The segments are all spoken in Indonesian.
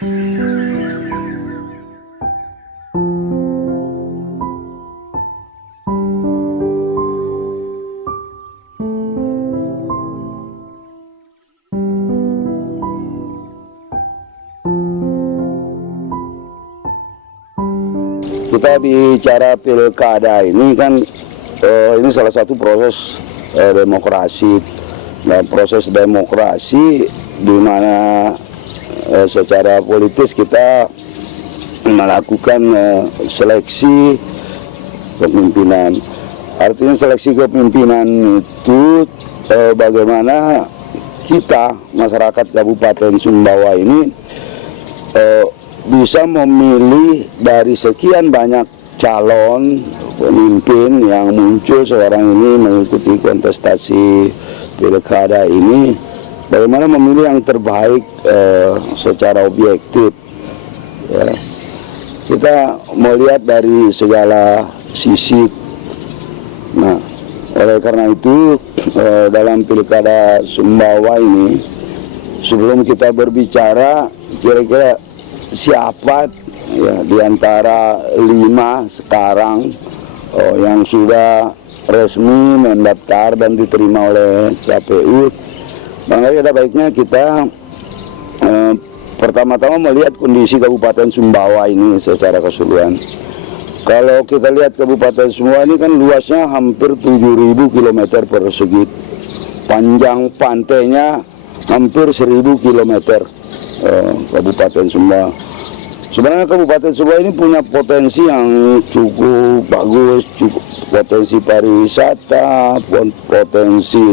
Kita bicara pilkada ini kan ini salah satu proses demokrasi. Nah, proses demokrasi di mana secara politis kita melakukan seleksi kepemimpinan. Artinya seleksi kepemimpinan itu bagaimana kita masyarakat Kabupaten Sumbawa ini bisa memilih dari sekian banyak calon pemimpin yang muncul sekarang ini mengikuti kontestasi pilkada ini, bagaimana memilih yang terbaik secara objektif. Ya. Kita melihat dari segala sisi. Nah, oleh karena itu dalam pilkada Sumbawa ini, sebelum kita berbicara kira-kira siapa ya di antara 5 sekarang yang sudah resmi mendaftar dan diterima oleh KPU, makanya ada baiknya kita pertama-tama melihat kondisi Kabupaten Sumbawa ini secara keseluruhan. Kalau kita lihat Kabupaten Sumbawa ini kan luasnya hampir 7.000 km persegi, panjang pantainya hampir 1.000 km. Kabupaten Sumbawa. Sebenarnya Kabupaten Sumbawa ini punya potensi yang cukup bagus, cukup potensi pariwisata, potensi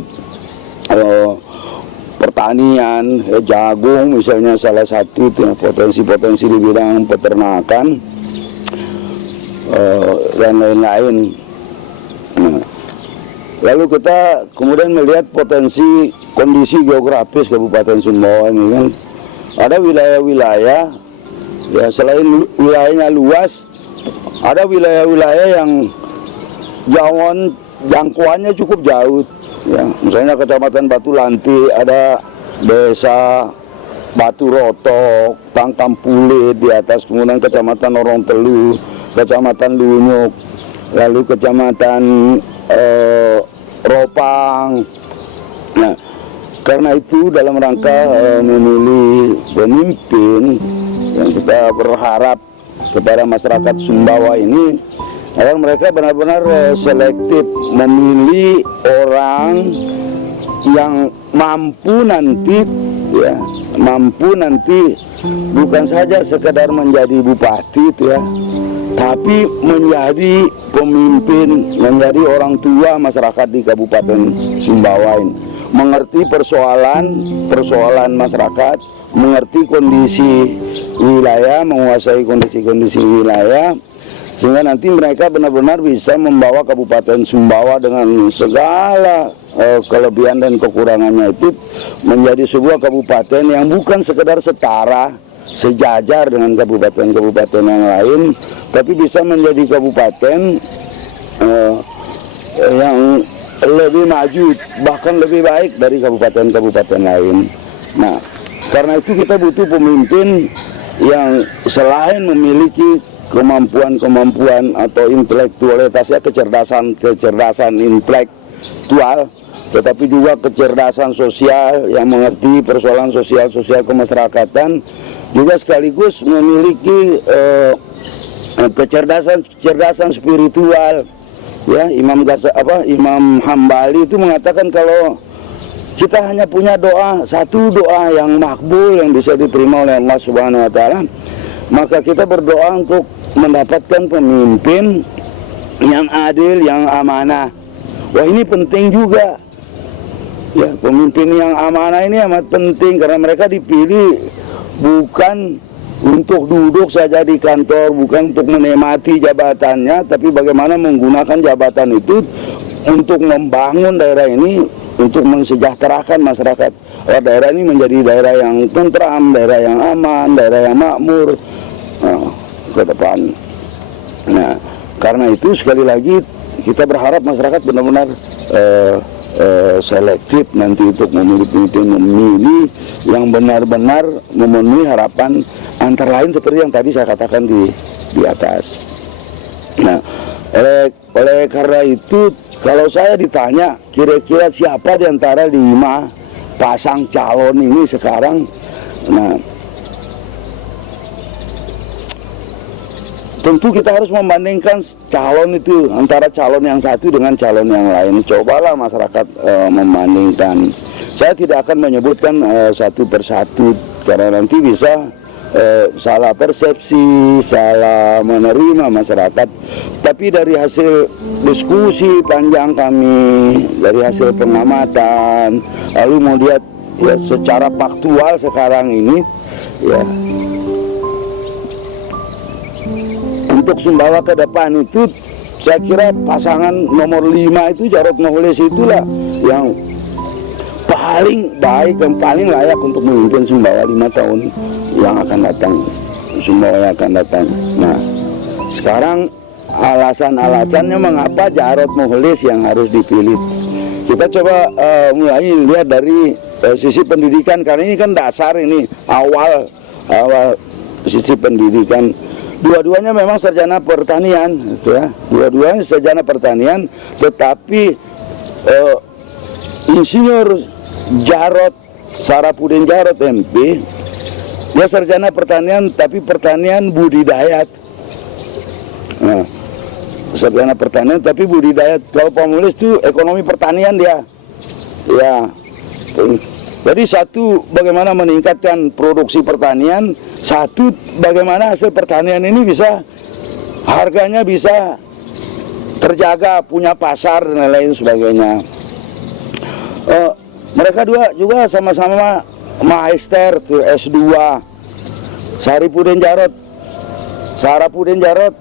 pertanian, jagung misalnya salah satu, potensi-potensi di bidang peternakan dan lain-lain. Nah, lalu kita kemudian melihat potensi kondisi geografis Kabupaten Sumbawa ini kan. Ada wilayah-wilayah, ya selain wilayahnya luas, ada wilayah-wilayah yang jangkauannya cukup jauh. Ya, misalnya Kecamatan Batu Lanti, ada Desa Batu Rotok, Tangkam Pulit di atas, kemudian Kecamatan Orong Telu, Kecamatan Lunyuk, lalu Kecamatan Ropang. Nah, karena itu dalam rangka memilih pemimpin yang kita berharap kepada masyarakat Sumbawa ini agar mereka benar-benar selektif memilih orang yang mampu nanti ya, mampu nanti bukan saja sekedar menjadi bupati ya, tapi menjadi pemimpin, menjadi orang tua masyarakat di Kabupaten Sumbawa ini. Mengerti persoalan masyarakat, mengerti kondisi wilayah, menguasai kondisi-kondisi wilayah, sehingga nanti mereka benar-benar bisa membawa Kabupaten Sumbawa dengan segala kelebihan dan kekurangannya itu menjadi sebuah kabupaten yang bukan sekedar setara, sejajar dengan kabupaten-kabupaten yang lain, tapi bisa menjadi kabupaten yang lebih maju, bahkan lebih baik dari kabupaten-kabupaten lain. Nah, karena itu kita butuh pemimpin yang selain memiliki kemampuan atau intelektualitasnya, kecerdasan intelektual, tetapi juga kecerdasan sosial yang mengerti persoalan sosial kemasyarakatan, juga sekaligus memiliki kecerdasan spiritual. Ya, Imam Hambali itu mengatakan kalau kita hanya punya satu doa yang makbul yang bisa diterima oleh Allah Subhanahu wa taala, maka kita berdoa untuk mendapatkan pemimpin yang adil, yang amanah. Wah, ini penting juga. Ya, pemimpin yang amanah ini amat penting karena mereka dipilih bukan untuk duduk saja di kantor, bukan untuk menikmati jabatannya, tapi bagaimana menggunakan jabatan itu untuk membangun daerah ini, untuk mensejahterakan masyarakat. Daerah ini menjadi daerah yang tentram, daerah yang aman, daerah yang makmur ke depan. Nah, karena itu sekali lagi kita berharap masyarakat benar-benar selektif nanti untuk memilih yang benar-benar memenuhi harapan antara lain seperti yang tadi saya katakan di atas. Nah, oleh karena itu, kalau saya ditanya kira-kira siapa di antara 5 pasang calon ini sekarang, nah tentu kita harus membandingkan calon itu antara calon yang satu dengan calon yang lain. Cobalah masyarakat membandingkan. Saya tidak akan menyebutkan satu persatu karena nanti bisa salah persepsi, salah menerima masyarakat. Tapi dari hasil diskusi panjang kami, dari hasil pengamatan, lalu mau lihat ya secara faktual sekarang ini, ya untuk Sumbawa ke depan itu, saya kira pasangan nomor 5 itu Jarod Moholis itulah yang paling baik, yang paling layak untuk memimpin Sumbawa 5 tahun yang akan datang, Sumbawa yang akan datang. Nah, sekarang alasan-alasannya mengapa Jarod Moholis yang harus dipilih. Kita coba mulai lihat dari sisi pendidikan, karena ini kan dasar, ini awal sisi pendidikan. Dua-duanya memang sarjana pertanian, gitu ya. Dua-duanya sarjana pertanian, tetapi Insinyur Jarod Sarapudin Jarod MP, dia sarjana pertanian tapi pertanian budidaya. Nah, sarjana pertanian tapi budidaya. Kalau Pak Moholis itu ekonomi pertanian dia. Ya. Jadi satu, bagaimana meningkatkan produksi pertanian, satu, bagaimana hasil pertanian ini bisa, harganya bisa terjaga, punya pasar dan lain sebagainya. Mereka juga sama-sama magister S2. Sarapudin Jarod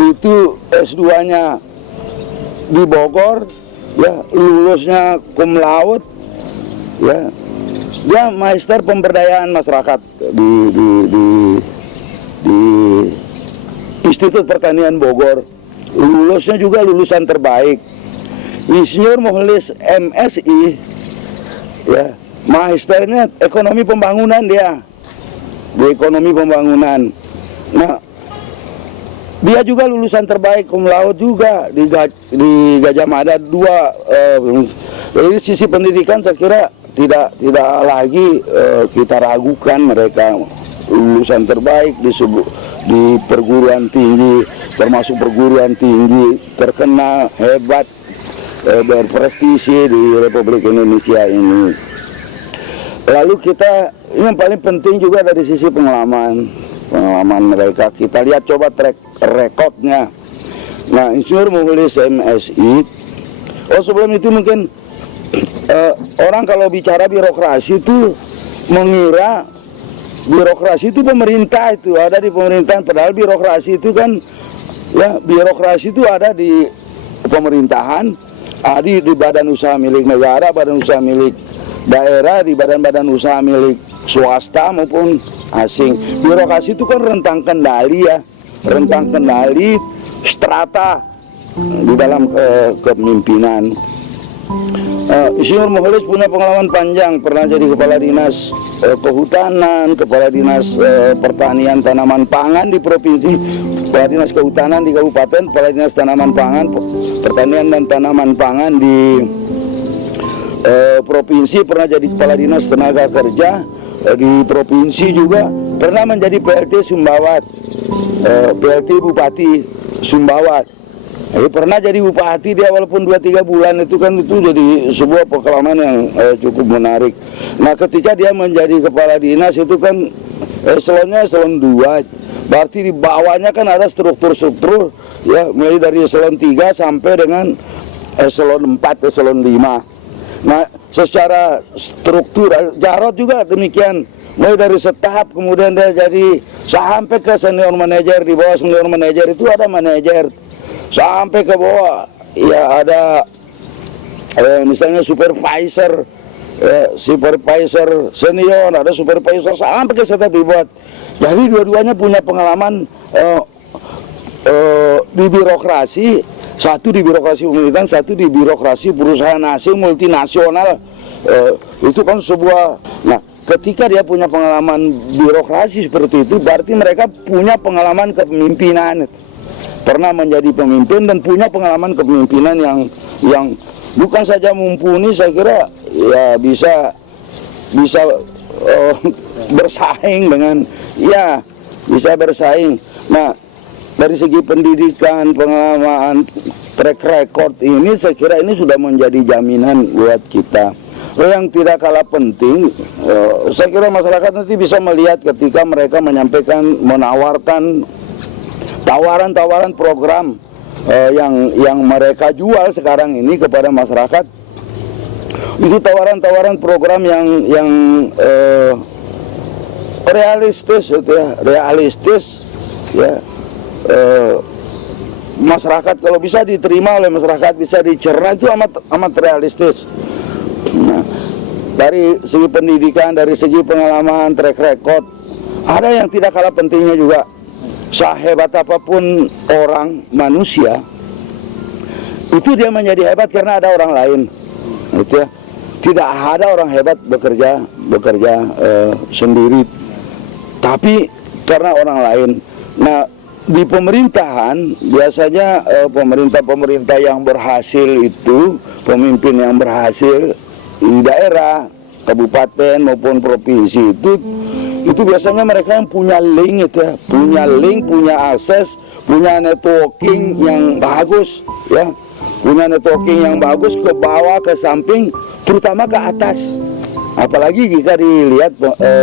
itu S2-nya di Bogor, ya, lulusnya cum laude, ya, dia magister pemberdayaan masyarakat di Institut Pertanian Bogor, lulusnya juga lulusan terbaik. Insinyur Moholis MSI, ya, magisternya ekonomi pembangunan dia, di ekonomi pembangunan. Nah, dia juga lulusan terbaik cum laude juga di Gajah Mada 2. Jadi sisi pendidikan saya kira tidak lagi kita ragukan mereka lulusan terbaik di perguruan tinggi, termasuk perguruan tinggi terkenal, hebat, berprestisi di Republik Indonesia ini. Lalu kita, ini yang paling penting juga dari sisi pengalaman mereka, kita lihat coba track recordnya. Nah, Insinyur Moholis MSI, sebelum itu mungkin orang kalau bicara birokrasi itu mengira birokrasi itu pemerintah, itu ada di pemerintahan, padahal birokrasi itu kan, ya, birokrasi itu ada di pemerintahan, di badan usaha milik negara, badan usaha milik daerah, di badan-badan usaha milik swasta maupun asing. Birokrasi itu kan rentang kendali, ya, rentang kendali strata di dalam kepemimpinan. Insinyur Moholis punya pengalaman panjang, pernah jadi kepala dinas kehutanan, kepala dinas pertanian tanaman pangan di provinsi, kepala dinas kehutanan di kabupaten, kepala dinas tanaman pangan, pertanian dan tanaman pangan di provinsi, pernah jadi kepala dinas tenaga kerja di provinsi juga, pernah menjadi PLT Sumbawa, PLT Bupati Sumbawa. Pernah jadi bupati dia walaupun 2-3 bulan, itu kan itu jadi sebuah pengalaman yang cukup menarik. Nah, ketika dia menjadi kepala dinas itu kan eselonnya eselon 2, berarti di bawahnya kan ada struktur-struktur, ya, mulai dari eselon 3 sampai dengan eselon 4, eselon 5. Nah, secara struktur Jarod juga demikian, mulai dari setahap, kemudian dia jadi sampai ke senior manajer, di bawah senior manajer itu ada manajer, sampai ke bawah, ya, ada misalnya supervisor, supervisor senior, ada supervisor sampai ke staf dibuat. Jadi dua-duanya punya pengalaman di birokrasi, satu di birokrasi pemerintahan, satu di birokrasi perusahaan asing multinasional. Itu kan sebuah. Nah, ketika dia punya pengalaman birokrasi seperti itu, berarti mereka punya pengalaman kepemimpinan, pernah menjadi pemimpin dan punya pengalaman kepemimpinan yang bukan saja mumpuni, saya kira ya bisa bersaing dengan, ya bisa bersaing. Nah, dari segi pendidikan, pengalaman, track record ini, saya kira ini sudah menjadi jaminan buat kita. Yang tidak kalah penting, saya kira masyarakat nanti bisa melihat ketika mereka menyampaikan, menawarkan tawaran-tawaran program yang mereka jual sekarang ini kepada masyarakat. Itu tawaran-tawaran program yang realistis, gitu ya, realistis, ya. Masyarakat kalau bisa diterima oleh masyarakat, bisa dicerna, itu amat realistis. Nah, dari segi pendidikan, dari segi pengalaman, track record, ada yang tidak kalah pentingnya juga. Sehebat apapun orang, manusia, itu dia menjadi hebat karena ada orang lain, gitu ya. Tidak ada orang hebat bekerja sendiri, tapi karena orang lain. Nah, di pemerintahan biasanya pemerintah yang berhasil itu, pemimpin yang berhasil di daerah, kabupaten maupun provinsi itu biasanya mereka yang punya link, itu ya, punya akses, punya networking yang bagus, ya, punya networking yang bagus ke bawah, ke samping, terutama ke atas. Apalagi jika dilihat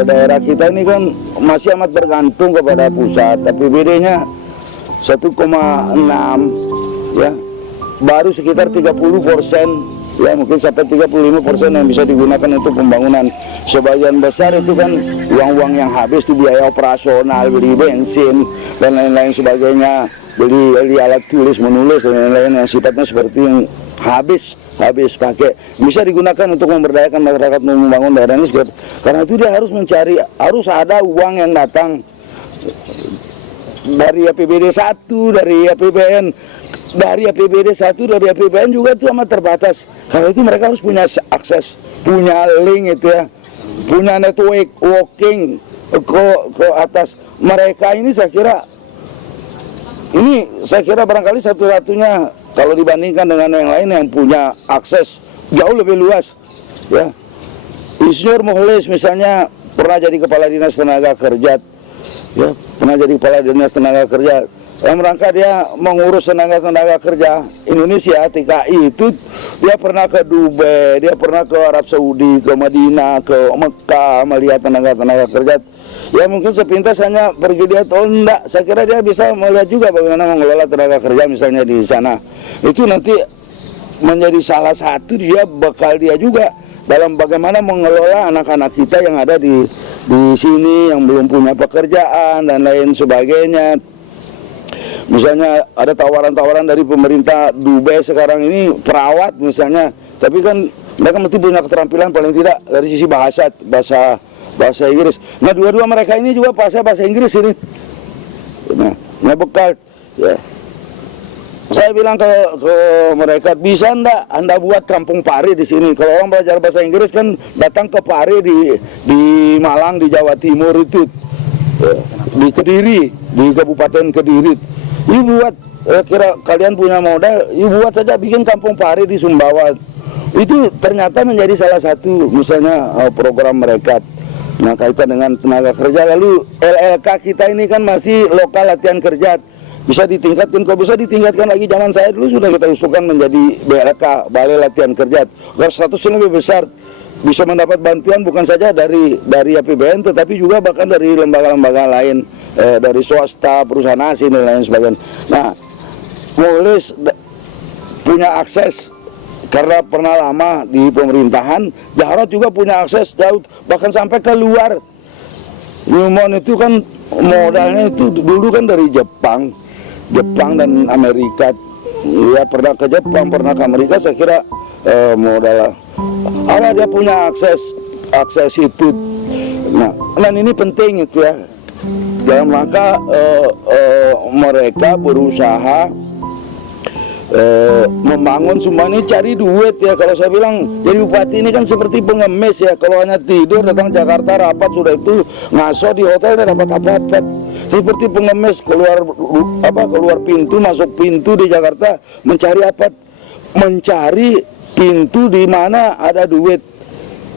daerah kita ini kan masih amat bergantung kepada pusat. APBD-nya 1,6, ya, baru sekitar 30%, ya, mungkin sampai 35% yang bisa digunakan untuk pembangunan. Sebagian besar itu kan uang-uang yang habis itu biaya operasional, beli bensin dan lain-lain sebagainya, beli alat tulis, menulis dan lain-lain yang sifatnya seperti yang habis pakai, bisa digunakan untuk memberdayakan masyarakat, membangun daerah ini. Karena itu dia harus mencari, harus ada uang yang datang dari APBD 1, dari APBN, dari APBN juga itu amat terbatas. Karena itu mereka harus punya akses, punya link, itu ya, punya network walking ke atas. Mereka ini saya kira barangkali satu-satunya kalau dibandingkan dengan yang lain yang punya akses jauh lebih luas, ya. Insinyur Mukhlis misalnya pernah jadi kepala dinas tenaga kerja, ya, pernah jadi kepala dinas tenaga kerja. Dalam rangka dia mengurus tenaga kerja Indonesia, TKI, itu dia pernah ke Dubai, dia pernah ke Arab Saudi, ke Madinah, ke Mekah melihat tenaga kerja. Ya mungkin sepintas hanya pergi lihat, oh enggak, saya kira dia bisa melihat juga bagaimana mengelola tenaga kerja misalnya di sana. Itu nanti menjadi salah satu bekal dia juga dalam bagaimana mengelola anak-anak kita yang ada di sini yang belum punya pekerjaan dan lain sebagainya. Misalnya ada tawaran-tawaran dari pemerintah Dubai sekarang ini perawat misalnya, tapi kan mereka mesti punya keterampilan paling tidak dari sisi bahasa Inggris. Nah, dua-dua mereka ini juga bahasa Inggris ini. Nah, bekal, ya. Saya bilang ke mereka, bisa enggak Anda buat kampung pari di sini? Kalau orang belajar bahasa Inggris kan datang ke pari di Malang, di Jawa Timur itu, ya, di Kediri, di Kabupaten Kediri. Buat, kira kalian punya modal, buat saja bikin kampung pari di Sumbawa. Itu ternyata menjadi salah satu misalnya program mereka. Nah, kaitan dengan tenaga kerja. Lalu LLK kita ini kan masih lokal latihan kerja, bisa ditingkatkan. Kalau bisa ditingkatkan lagi, zaman saya dulu sudah kita usulkan menjadi BLK, Balai Latihan Kerja, agar statusnya lebih besar, bisa mendapat bantuan bukan saja dari APBN, tetapi juga bahkan dari lembaga-lembaga lain, dari swasta, perusahaan asing dan lain sebagainya. Nah, Mukhlis punya akses karena pernah lama di pemerintahan. Jarod juga punya akses jauh, bahkan sampai keluar. Newmont itu kan modalnya itu dulu kan dari Jepang dan Amerika. Ya, pernah ke Jepang, pernah ke Amerika, saya kira modal. Karena dia punya akses itu. Nah, dan ini penting itu ya. Dalam rangka mereka berusaha membangun semua ini cari duit ya. Kalau saya bilang jadi bupati ini kan seperti pengemis ya, kalau hanya tidur datang Jakarta rapat sudah itu ngaso di hotel dan dapat apa-apa. Seperti pengemis keluar pintu masuk pintu di Jakarta mencari apa? Mencari pintu di mana ada duit.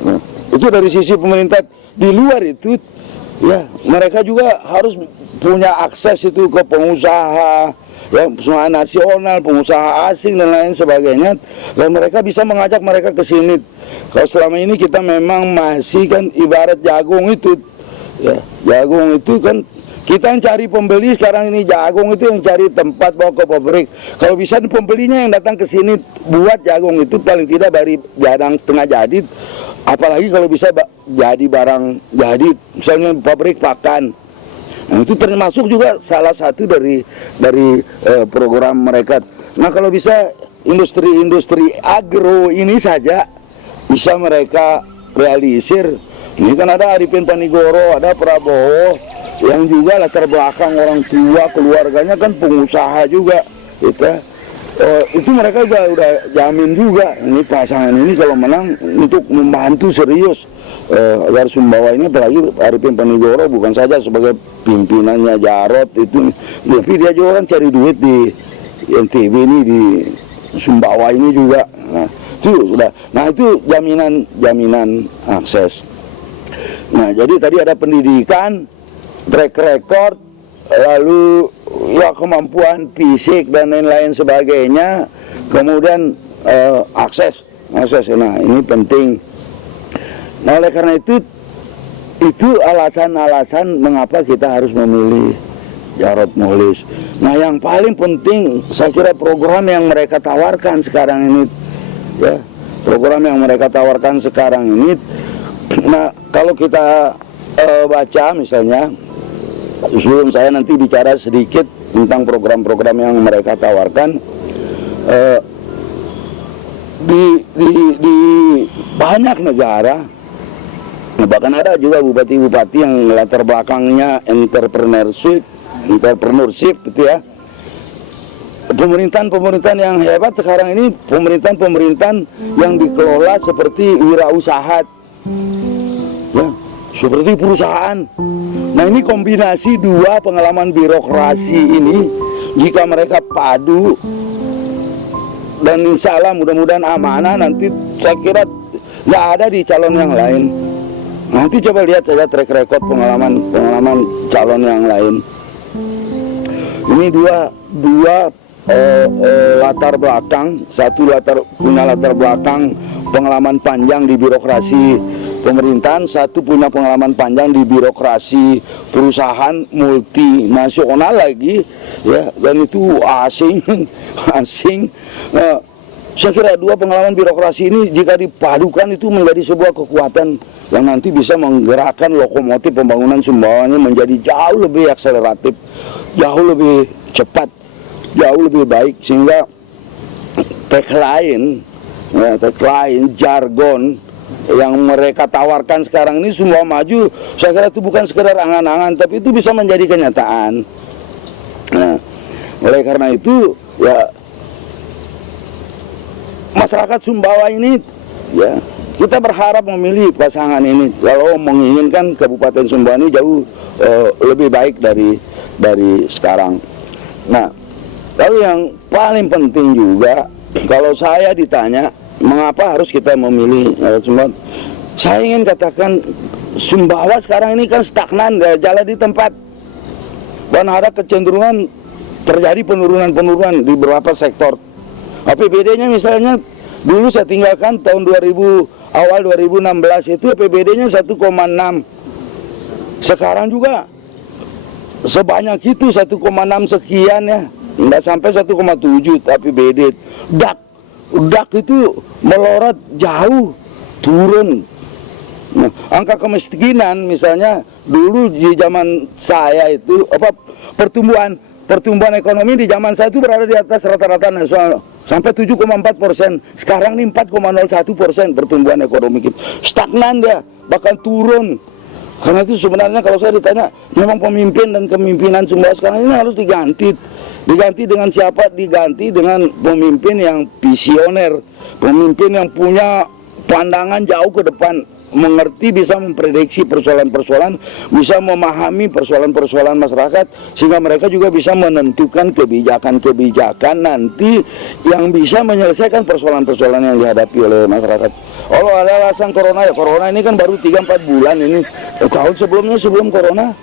Nah, itu dari sisi pemerintah. Di luar itu ya mereka juga harus punya akses itu ke pengusaha ya, pengusaha nasional, pengusaha asing dan lain sebagainya, dan mereka bisa mengajak mereka ke sini. Kalau selama ini kita memang masih kan ibarat jagung itu ya, jagung itu kan kita yang cari pembeli, sekarang ini jagung itu yang cari tempat bawa ke pabrik. Kalau bisa pembelinya yang datang ke sini buat jagung itu paling tidak dari jadang setengah jadi, apalagi kalau bisa jadi barang jadi, misalnya pabrik pakan. Nah, itu termasuk juga salah satu dari program mereka. Nah, kalau bisa industri-industri agro ini saja bisa mereka realisir. Ini kan ada Arifin Panigoro, ada Prabowo yang juga latar belakang orang tua keluarganya kan pengusaha juga gitu. Itu mereka juga udah jamin juga ini pasangan ini kalau menang untuk membantu serius agar Sumbawa ini, apalagi Arifin Panigoro bukan saja sebagai pimpinannya Jarot itu, tapi dia juga kan cari duit di NTB ini, di Sumbawa ini juga. Nah, itu sudah. Nah, itu jaminan akses. Nah, jadi tadi ada pendidikan, track record, lalu ya kemampuan fisik dan lain-lain sebagainya, kemudian akses. Nah, ini penting. Nah, oleh karena itu alasan-alasan mengapa kita harus memilih Jarod Muhlis. Nah, yang paling penting saya kira program yang mereka tawarkan sekarang ini ya, program yang mereka tawarkan sekarang ini. Nah, kalau kita baca misalnya, sebelum saya nanti bicara sedikit tentang program-program yang mereka tawarkan, di banyak negara, bahkan ada juga bupati-bupati yang latar belakangnya entrepreneurship itu ya. Pemerintahan yang hebat sekarang ini pemerintahan yang dikelola seperti wirausaha ya, seperti perusahaan. Nah, ini kombinasi dua pengalaman birokrasi ini, jika mereka padu dan insya Allah mudah-mudahan amanah, nanti saya kira nggak ada di calon yang lain. Nanti coba lihat saja track record pengalaman calon yang lain. Ini dua latar belakang, satu punya latar belakang pengalaman panjang di birokrasi pemerintahan, satu punya pengalaman panjang di birokrasi perusahaan multinasional lagi ya, dan itu asing. Nah, saya kira dua pengalaman birokrasi ini jika dipadukan itu menjadi sebuah kekuatan yang nanti bisa menggerakkan lokomotif pembangunan Sumbawanya menjadi jauh lebih akseleratif, jauh lebih cepat, jauh lebih baik, sehingga tagline, jargon yang mereka tawarkan sekarang ini Sumbawa Maju, saya kira itu bukan sekedar angan-angan, tapi itu bisa menjadi kenyataan. Nah, oleh karena itu ya masyarakat Sumbawa ini ya, kita berharap memilih pasangan ini kalau menginginkan Kabupaten Sumbawa ini jauh lebih baik dari sekarang. Nah, lalu yang paling penting juga, kalau saya ditanya mengapa harus kita memilih Sumbawa, saya ingin katakan Sumbawa sekarang ini kan stagnan, jalan di tempat, dan ada kecenderungan terjadi penurunan di beberapa sektor. APBD-nya misalnya dulu saya tinggalkan tahun 2000, awal 2016 itu APBD-nya 1,6. Sekarang juga sebanyak itu 1,6 sekian ya, nggak sampai 1,7 APBD. DAK itu melorot jauh, turun. Nah, angka kemiskinan misalnya dulu di zaman saya itu pertumbuhan ekonomi di zaman saya itu berada di atas rata-rata nasional sampai 7,4%. Sekarang ini 4,01% pertumbuhan ekonomi kita. Stagnan dia, bahkan turun. Karena itu sebenarnya kalau saya ditanya, memang pemimpin dan kepemimpinan Sumbawa sekarang ini harus diganti. Diganti dengan siapa? Diganti dengan pemimpin yang visioner, pemimpin yang punya pandangan jauh ke depan, mengerti, bisa memprediksi persoalan-persoalan, bisa memahami persoalan-persoalan masyarakat, sehingga mereka juga bisa menentukan kebijakan-kebijakan nanti yang bisa menyelesaikan persoalan-persoalan yang dihadapi oleh masyarakat. Kalau ada alasan corona, ya corona ini kan baru 3-4 bulan ini, tahun sebelumnya sebelum corona.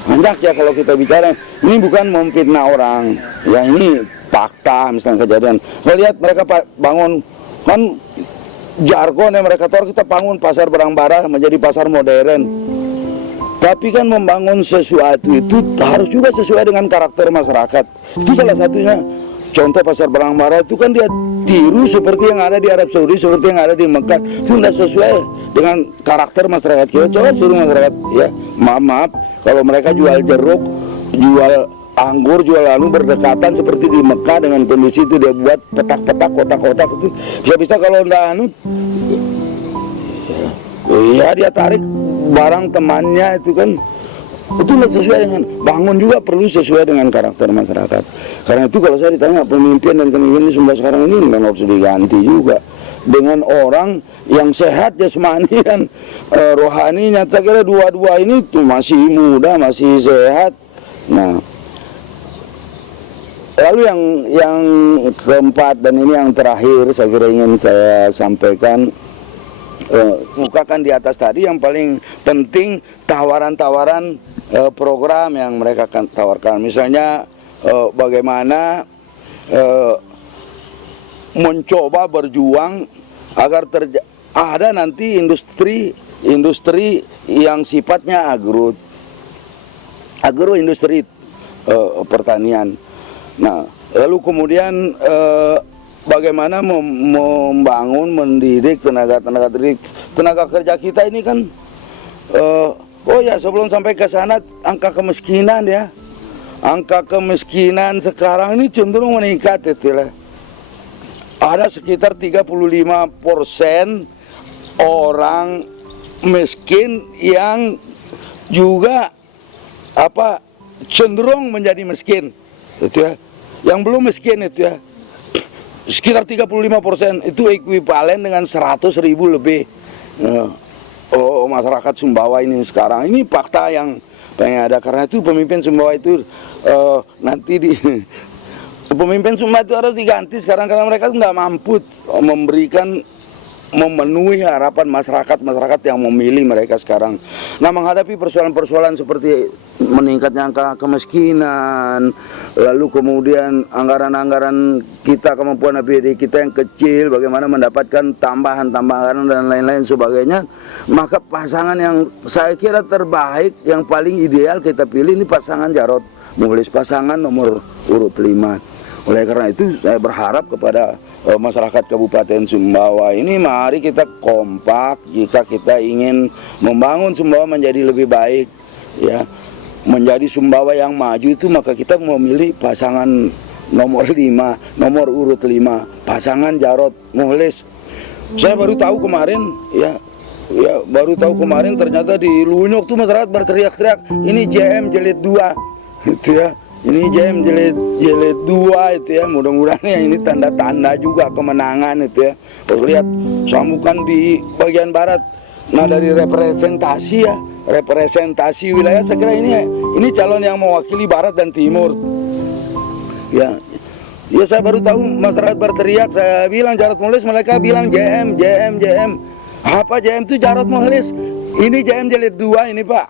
Banyak ya kalau kita bicara, ini bukan memfitnah orang, ya ini fakta misalnya kejadian. Melihat mereka bangun, kan jargon yang mereka tahu, kita bangun pasar barang bara menjadi pasar modern. Tapi kan membangun sesuatu itu harus juga sesuai dengan karakter masyarakat. Itu salah satunya. Contoh pasar barang bara itu kan dia tiru seperti yang ada di Arab Saudi, seperti yang ada di Mekah. Itu tidak sesuai dengan karakter masyarakat kita. Coba suruh masyarakat, ya maaf, kalau mereka jual jeruk, jual anggur, jual anu berdekatan seperti di Mekah, dengan kondisi itu dia buat petak-petak, kotak-kotak itu bisa-bisa kalau ndak anu, ya dia tarik barang temannya itu kan. Itu nggak sesuai dengan, bangun juga perlu sesuai dengan karakter masyarakat. Karena itu kalau saya ditanya pemimpin dan pemimpin di Sumba sekarang ini memang harus diganti juga dengan orang yang sehat jasmani dan rohaninya. Saya kira dua-dua ini tuh masih muda, masih sehat. Nah, lalu yang keempat dan ini yang terakhir saya kira ingin saya sampaikan, bukakan di atas tadi yang paling penting tawaran-tawaran program yang mereka akan tawarkan. Misalnya bagaimana mencoba berjuang agar ada nanti industri yang sifatnya agroindustri pertanian. Nah, lalu kemudian bagaimana membangun, mendidik tenaga kerja kita ini kan. Oh ya, sebelum sampai ke sana, angka kemiskinan ya, angka kemiskinan sekarang ini cenderung meningkat itu lah. Ada sekitar 35% orang miskin yang juga cenderung menjadi miskin, itu ya. Yang belum miskin itu ya, sekitar 35%, itu ekuivalen dengan 100.000 lebih. Masyarakat Sumbawa ini sekarang, ini fakta yang ada. Karena itu pemimpin Sumbawa itu nanti pemimpin Sumbawa itu harus diganti sekarang, karena mereka nggak mampu memenuhi harapan masyarakat yang memilih mereka sekarang. Nah, menghadapi persoalan-persoalan seperti meningkatnya angka kemiskinan, lalu kemudian anggaran-anggaran kita, kemampuan APBD kita yang kecil, bagaimana mendapatkan tambahan dan lain-lain sebagainya, maka pasangan yang saya kira terbaik, yang paling ideal kita pilih ini pasangan Jarod Mukhlis, pasangan nomor urut 5. Oleh karena itu saya berharap kepada masyarakat Kabupaten Sumbawa ini, mari kita kompak jika kita ingin membangun Sumbawa menjadi lebih baik, ya, menjadi Sumbawa yang maju itu, maka kita memilih pasangan nomor 5, nomor urut 5, pasangan Jarod Mukhlis. Saya baru tahu kemarin, baru tahu kemarin ternyata di Lunyuk tuh masyarakat berteriak-teriak, ini JM jilid 2, gitu ya. Ini JM jilid 2 itu ya, mudah-mudahan ya ini tanda-tanda juga kemenangan itu ya. Kalau lihat sambukan di bagian barat, nah dari representasi wilayah, saya kira ini calon yang mewakili barat dan timur. Ya saya baru tahu masyarakat berteriak, saya bilang Jarod Mukhlis, mereka bilang JM. Apa JM itu Jarod Mukhlis? Ini JM jilid 2 ini Pak.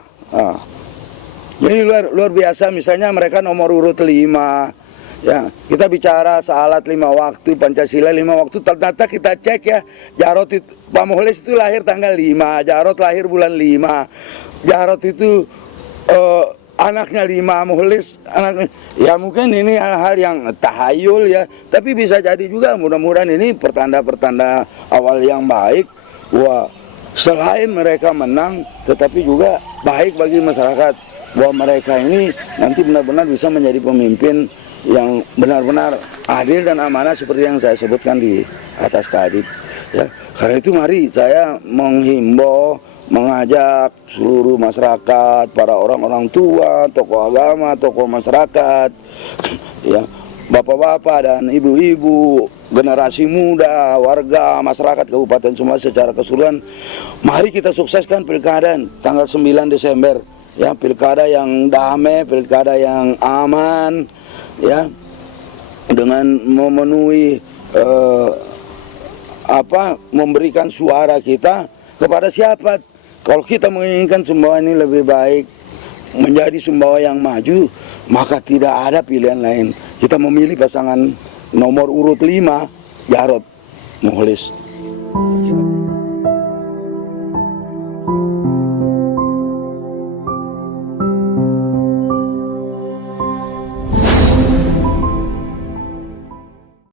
Ini luar biasa. Misalnya mereka nomor urut 5, ya, kita bicara salat 5 waktu, Pancasila 5 waktu, ternyata kita cek ya, Jarod itu, Pak Mukhlis itu lahir tanggal 5, Jarod lahir bulan 5, Jarod itu anaknya 5, Mukhlis anaknya, ya mungkin ini hal-hal yang tahayul ya, tapi bisa jadi juga mudah-mudahan ini pertanda-pertanda awal yang baik, wah, selain mereka menang, tetapi juga baik bagi masyarakat, bahwa mereka ini nanti benar-benar bisa menjadi pemimpin yang benar-benar adil dan amanah seperti yang saya sebutkan di atas tadi. Ya, karena itu mari saya menghimbau, mengajak seluruh masyarakat, para orang-orang tua, tokoh agama, tokoh masyarakat, ya, bapak-bapak dan ibu-ibu, generasi muda, warga, masyarakat Kabupaten Sumbawa secara keseluruhan, mari kita sukseskan pilkada tanggal 9 Desember, ya, pilkada yang damai, pilkada yang aman, ya, dengan memenuhi memberikan suara kita kepada siapa. Kalau kita menginginkan Sumbawa ini lebih baik, menjadi Sumbawa yang maju, maka tidak ada pilihan lain. Kita memilih pasangan nomor urut 5, Jarod Mukhlis.